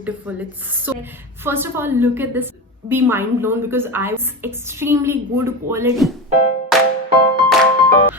beautiful. It's so, first of all, look at this, be mind blown because I was extremely good quality.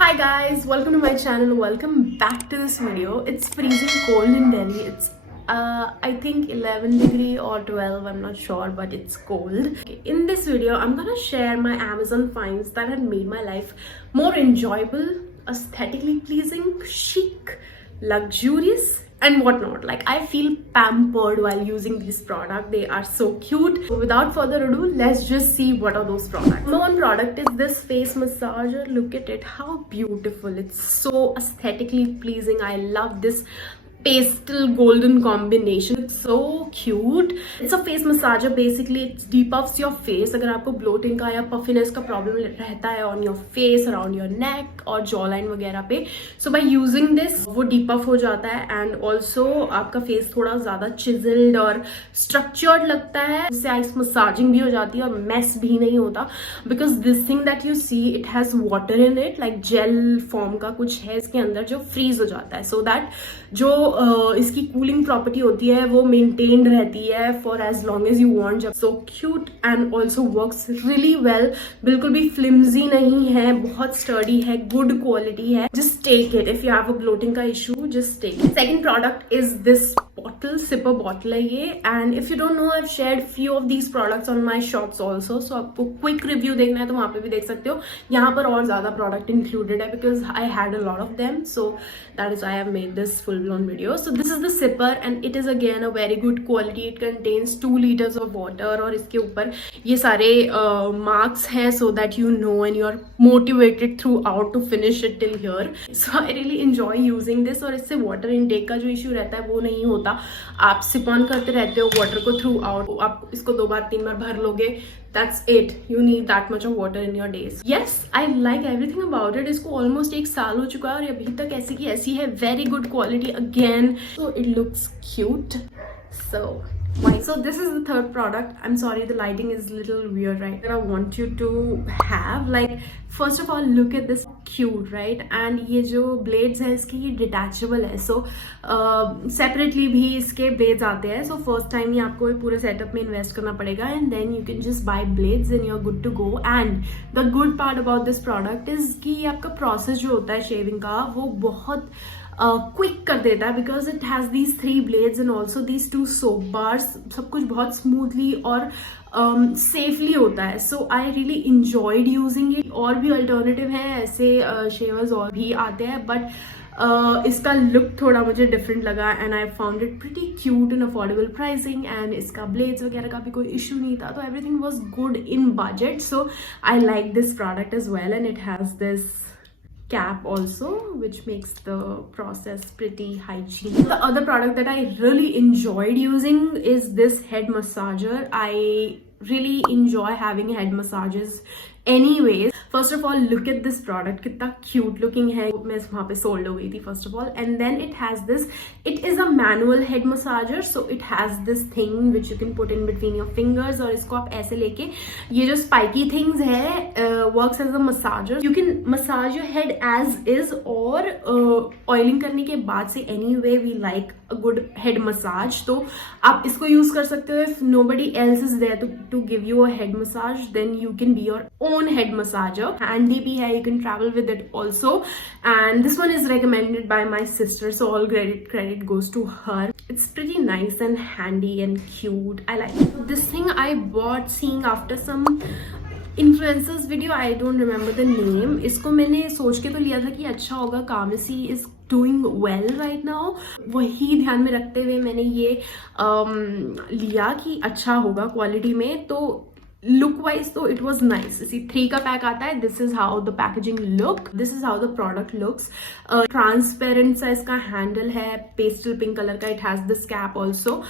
Hi guys, welcome to my channel, welcome back to this video. It's freezing cold in Delhi. It's I think 11 degree or 12, I'm not sure, but it's cold. In this video I'm gonna share my Amazon finds that have made my life more enjoyable, aesthetically pleasing, chic, luxurious and whatnot. Like, I feel pampered while using this product. They are so cute. So without further ado, let's just see what are those products. Number one product is this face massager. Look at it, how beautiful. It's so aesthetically pleasing. I love this pastel golden combination. It's so cute. It's a face massager. Basically it depuffs your face. अगर आपको bloating का या puffiness का problem रहता है on your face, around your neck और jawline वगैरह पे, so by using this वो depuff हो जाता है and also आपका face थोड़ा ज़्यादा chiseled और structured लगता है. उससे ice massaging भी हो जाती है और mess भी नहीं होता, because this thing that you see, it has water in it, like gel form का कुछ है इसके अंदर जो freeze हो जाता है, so that जो इसकी कूलिंग प्रॉपर्टी होती है वो मेंटेन्ड रहती है for as long as you want. So cute and also works really well. बिल्कुल भी फ्लिम्जी नहीं है, बहुत स्टर्डी है, गुड क्वालिटी है. Just take it if you have a bloating का issue, just take it. Second product is this bottle, sipper bottle है ये. And if you don't know, I have shared few of these products on my shops also. So आपको quick review देखना है तो वहां पे भी देख सकते हो. यहाँ पर और ज्यादा प्रोडक्ट इंक्लूडेड है because I had a lot of them, so that is I have made this full blown video. So this is the sipper and it is again a very good quality. It contains 2 liters of water और इसके ऊपर ये सारे marks हैं so that you know and you are motivated throughout to finish it till here. So I really enjoy using this. और इससे water intake का जो issue रहता है वो नहीं होता. आप sip on करते रहते हो water को throughout. आप इसको 2 बार 3 बार भर लोगे, that's it. You need that much of water in your days. Yes, I like everything about it. इसको almost 1 साल हो चुका है और अभी तक ऐसी की ऐसी है. Very good quality again. So it looks cute. So this is the third product. I'm sorry the lighting is a little weird right that I want you to have. Like, first of all, look at this, cute, right? And ये जो blades है इसकी, ये detachable है. So separately भी इसके blades आते हैं. So first time ही आपको ये पूरे setup में invest करना पड़ेगा and then you can just buy blades and you're good to go. And the good part about this product is कि आपका process जो होता है shaving का वो बहुत क्विक कर देता है because it has these 3 blades and also these 2 soap bars. सब कुछ बहुत स्मूथली और सेफली होता है. So I really enjoyed using it. और भी अल्टरनेटिव हैं ऐसे शेवर्स और भी आते हैं, बट इसका लुक थोड़ा मुझे डिफरेंट लगा and I found it pretty cute in affordable pricing. And इसका ब्लेड्स वगैरह का भी कोई इशू नहीं था, तो everything was good in budget. So I like this product as well and it has this cap also, which makes the process pretty hygienic. The other product that I really enjoyed using is this head massager. I really enjoy having head massages anyways. First of all, look at this product, कितना cute looking है. मैं वहाँ पे sold हो गई थी first of all. And then it has this, it is a manual head massager, so it has this thing which you can put in between your fingers. और इसको आप ऐसे लेके, ये जो spiky things है works as a massager. You can massage your head as is और oiling करने के बाद से any way we like a good head massage. तो आप इसको use कर सकते हो. If nobody else is there to give you a head massage, then you can be your own head massager. Handy bhi hai, you can travel with it also. And this one is recommended by my sister, so all credit goes to her. It's pretty nice and handy and cute. I like it. This thing I bought seeing after some influencers video. I don't remember the name. इसको मैंने सोच के तो लिया था कि अच्छा होगा, Kamasi is doing well right now. वही ध्यान में रखते हुए मैंने ये लिया कि अच्छा होगा क्वालिटी में. तो लुक वाइज तो इट वॉज नाइस. इसी 3 का पैक आता है. This is how the packaging look, this is how the product looks. Transparent सा इसका हैंडल है, पेस्टल पिंक कलर का. It has this cap also.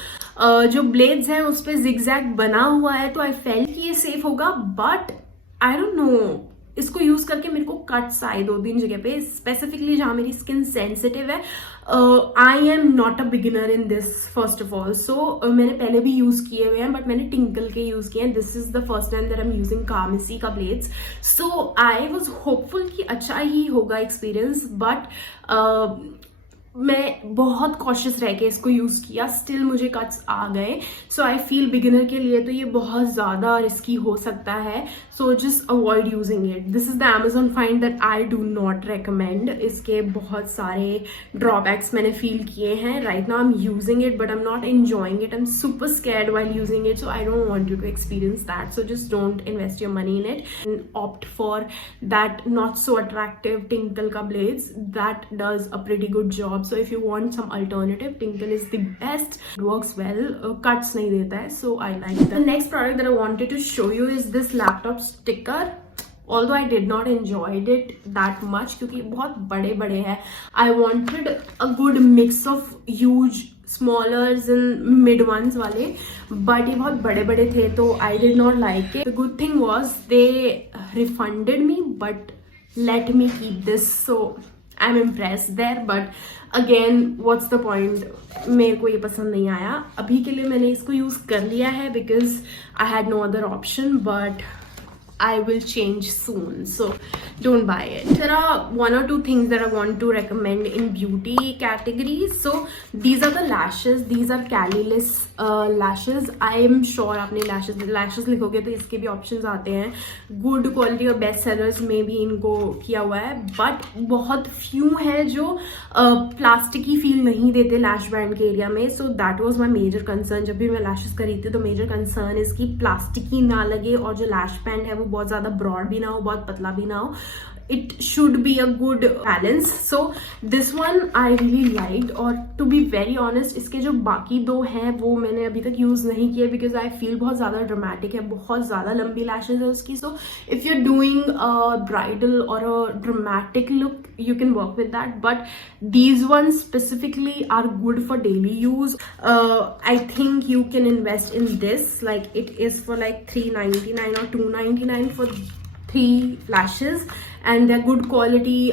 जो ब्लेड्स हैं उस पर जिगजैग बना हुआ है, तो आई फेल कि ये सेफ होगा, बट आई डोंट नो. इसको यूज करके मेरे को कट्स आए 2-3 जगह पे, स्पेसिफिकली जहां मेरी स्किन सेंसिटिव है. I am not a beginner in this first of all. So मैंने पहले भी यूज किए हुए हैं, बट मैंने टिंकल के यूज किए हैं. This is the first time that I am using Kamasi का blades. So I was hopeful कि अच्छा ही होगा एक्सपीरियंस, बट मैं बहुत कॉशियस रह के इसको यूज़ किया, स्टिल मुझे कट्स आ गए. सो आई फील बिगिनर के लिए तो ये बहुत ज़्यादा रिस्की हो सकता है. So just avoid using it. This is the Amazon find that I do not recommend. इसके बहुत सारे ड्रॉबैक्स मैंने फील किए हैं. Right now I am using it but I am not enjoying it. I am super scared while using it, so I don't want you to experience that. So just don't invest your money in it and opt for that not so attractive Tinkle ka blades. That does a pretty good job. So if you want some alternative, Tinkle is the best. It works well. Cuts nahi deta hai, so I like that. The next product that I wanted to show you is this laptop sticker. Although I did not enjoyed it that much क्योंकि बहुत बड़े बड़े हैं. I wanted a good mix of huge smallers and mid ones वाले, but ये बहुत बड़े बड़े थे तो I did not like it. The good thing was they refunded me but let me keep this, so I'm impressed there. But again, what's the point? मेरे को ये पसंद नहीं आया. अभी के लिए मैंने इसको यूज़ कर लिया है because I had no other option, but I will change soon, so don't buy it. There are one or two things that I want to recommend in beauty categories. So these are the lashes. These are Caliless lashes. I am sure आपने lashes लिखोगे तो इसके भी options आते हैं. Good quality और best sellers में भी इनको किया हुआ है, but बहुत few है जो प्लास्टिकी फील नहीं देते लैश बैंड के एरिया में. So that was my major concern. जब भी मैं लैशेस खरीदती तो मेजर कंसर्न इसकी प्लास्टिकी ना लगे और जो लैश बैंड है वो बहुत ज़्यादा ब्रॉड भी ना हो, बहुत पतला भी ना हो. It should be a good balance. So this one I really liked. और to be very honest, इसके जो बाकी दो हैं वो मैंने अभी तक यूज़ नहीं किए because I feel बहुत ज़्यादा ड्रामेटिक है, बहुत ज़्यादा लंबी लैशेज है उसकी. So if you're doing a bridal or a dramatic look, you can work with that. But these ones specifically are good for daily use. I think you can invest in this. Like it is for like $3.99 or $2.99 for 3 lashes. And the good quality.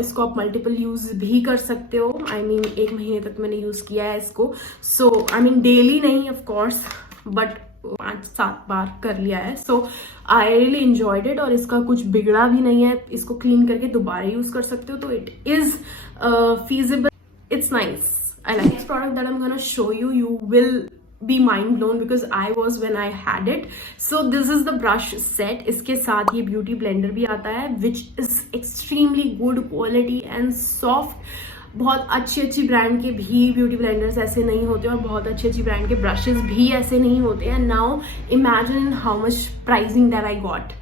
इसको आप multiple use भी कर सकते हो. I mean 1 महीने तक मैंने use किया है इसको. सो आई मीन डेली नहीं ऑफ कोर्स, बट 5-7 बार कर लिया है. So I really enjoyed it. और इसका कुछ बिगड़ा भी नहीं है. इसको क्लीन करके दोबारा यूज कर सकते हो. तो it is feasible. It's nice. I like this product that I'm gonna show you. You will be mind blown because I was when I had it. So this is the brush set. इसके साथ ये beauty blender भी आता है which is extremely good quality and soft. बहुत अच्छी brand के भी ब्यूटी ब्लेंडर्स ऐसे नहीं होते और बहुत अच्छी ब्रांड के ब्रशेस भी ऐसे नहीं होते हैं. Now imagine how much pricing that I got.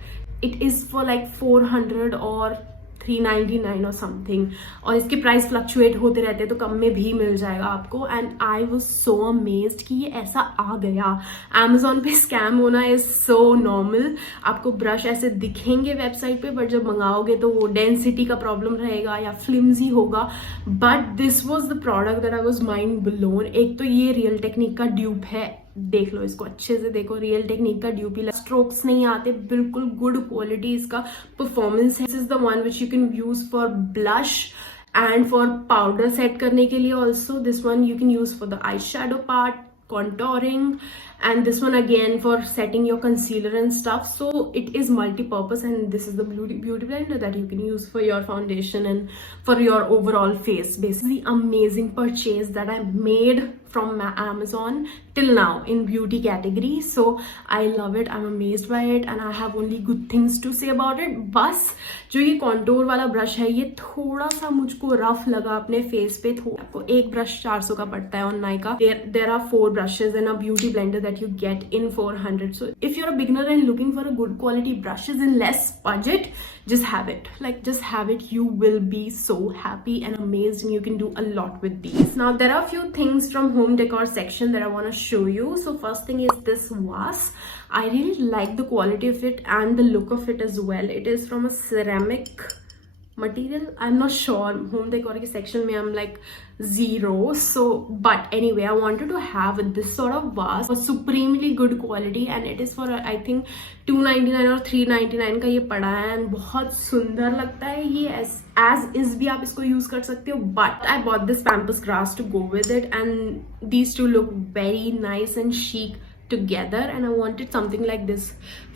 It is for like 400 और 399 और समथिंग. और इसके प्राइस फ्लक्चुएट होते रहते हैं तो कम में भी मिल जाएगा आपको. And I was so amazed कि ये ऐसा आ गया. अमेजोन पे स्कैम होना इज सो नॉर्मल. आपको ब्रश ऐसे दिखेंगे वेबसाइट पे, बट जब मंगाओगे तो वो डेंसिटी का प्रॉब्लम रहेगा या फ्लिम्जी होगा. But this was the product that I was mind blown. एक तो ये रियल टेक्निक का ड्यूप है. देख लो इसको अच्छे से, देखो रियल टेक्निक का ड्यूपी. स्ट्रोक्स नहीं आते, बिल्कुल गुड क्वालिटी इसका परफॉर्मेंस है. This is the one which you can use for blush and for powder set करने के लिए also. This one you can use for the eye shadow part, contouring, and this one again for setting your concealer and stuff. So it is multi-purpose, and this is the beauty blender that you can use for your foundation and for your overall face. Basically amazing purchase that I made from Amazon till now in beauty category. So I love it. I'm amazed by it and I have only good things to say about it. बस जो ये contour वाला brush है ये थोड़ा सा मुझको rough लगा अपने फेस पे. आपको एक ब्रश 400 का पड़ता है on Nykaa. There are 4 brushes and a beauty blender that you get in 400. So if you're a beginner and looking for a good quality brushes in less budget, just have it. Like just have it. You will be so happy and amazed, and you can do a lot with these. Now there are a few things from home decor section that I want to show you. So first thing is this vase. I really like the quality of it and the look of it as well. It is from a ceramic material. I'm not sure. Home decor के section में I'm like 0. So but anyway, I wanted to have this sort of vase for supremely good quality, and it is for I think $2.99 और $3.99 का ये पड़ा है. and बहुत सुंदर लगता है ये. as is भी आप इसको यूज कर सकते हो. but I bought this pampas grass to go with it, and these two look very nice and chic together, and I wanted something like this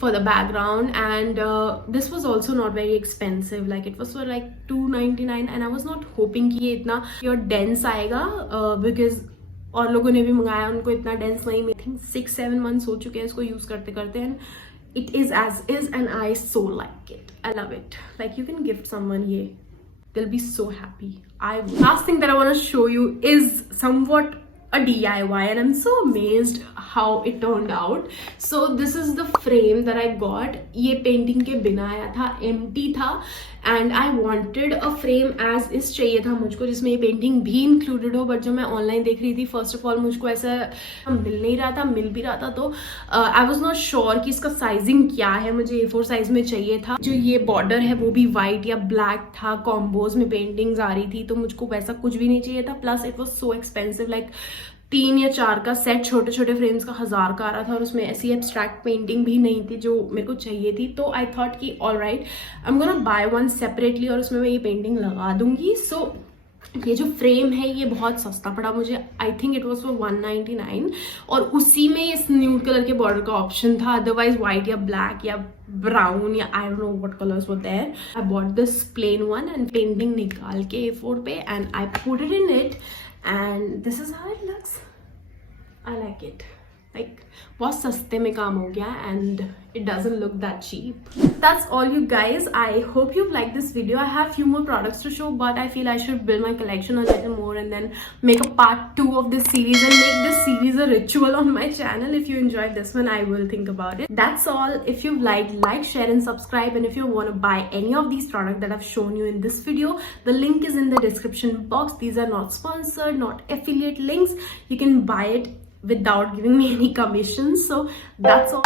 for the background. And this was also not very expensive, like it was for like $2.99, and I was not hoping कि ये इतना your dense आएगा because और लोगों ने भी मंगाया, उनको इतना dense नहीं. I think 6-7 months हो चुके हैं इसको यूज करते करते, and it is as is, and I so like it. I love it. Like you can gift someone ये, they'll be so happy. Last thing that I want to show you is somewhat a DIY, and I'm so amazed how it turned out. So this is the frame that I got. ये painting के बिना आया था, empty था, and I wanted a frame as is चाहिए था मुझको जिसमें ये painting भी included हो. But जब मैं online देख रही थी, first of all मुझको ऐसा मिल नहीं रहा था, मिल भी रहा था तो I was not sure कि इसका sizing क्या है. मुझे A4 size में चाहिए था. जो ये border है वो भी white या black था, combos में paintings आ रही थी, तो मुझको वैसा कुछ भी नहीं चाहिए था. Plus it was so expensive, like 3 या 4 का सेट छोटे छोटे फ्रेम्स का 1000 का आ रहा था, और उसमें ऐसी एब्स्ट्रैक्ट पेंटिंग भी नहीं थी जो मेरे को चाहिए थी. तो आई थॉट कि all right, I am gonna by one separately और उसमें मैं ये पेंटिंग लगा दूंगी. सो ये जो फ्रेम है ये बहुत सस्ता पड़ा मुझे. I think it was for 199, और उसी में इस न्यूड कलर के बॉर्डर का ऑप्शन था. अदरवाइज व्हाइट या ब्लैक या ब्राउन या I don't know what colours were there. I bought this plain one and painting निकाल के A4 पे, and I put it in it, and this is how it looks. I like it. Like बहुत सस्ते में काम हो गया, and it doesn't look that cheap. That's all you guys. I hope you liked this video. I have few more products to show, but I feel I should build my collection a little more and then make a part 2 of this series and make this series a ritual on my channel. If you enjoyed this one, I will think about it. That's all. If you've liked, like, share and subscribe. And if you want to buy any of these products that I've shown you in this video, the link is in the description box. These are not sponsored, not affiliate links. You can buy it without giving me any commissions. So that's all.